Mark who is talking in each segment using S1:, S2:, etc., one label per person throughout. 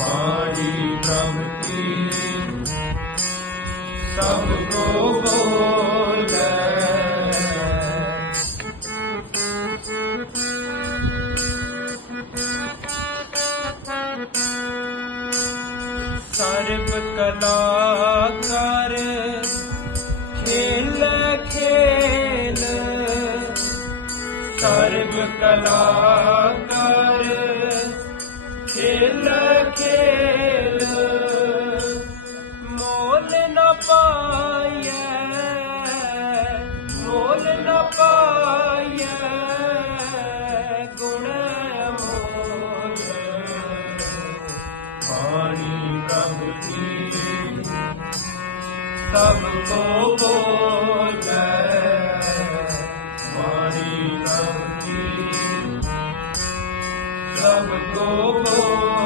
S1: ਬਾਣੀ ਪ੍ਰਭ ਕੀ ਸਭ ਕੋ ਬੋਲੇ ਸਰਬ ਕਲਾ ਕਰ ਖੇਲ ਖੇਲ। ਸਰਬ ਕਲਾ ਬਾਣੀ ਪ੍ਰਭ ਕੀ ਸਭ ਕੋ ਬੋਲੇ। ਬਾਣੀ ਪ੍ਰਭ ਕੀ ਸਭ ਕੋ ਬੋਲੇ।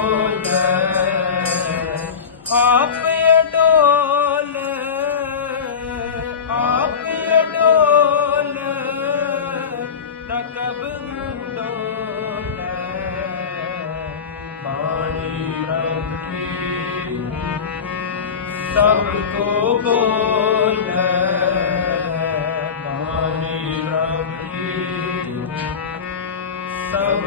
S1: ਸਭ ਕੋ ਬੋਲੇ ਬਾਣੀ ਪ੍ਰਭ ਕੀ ਸਭ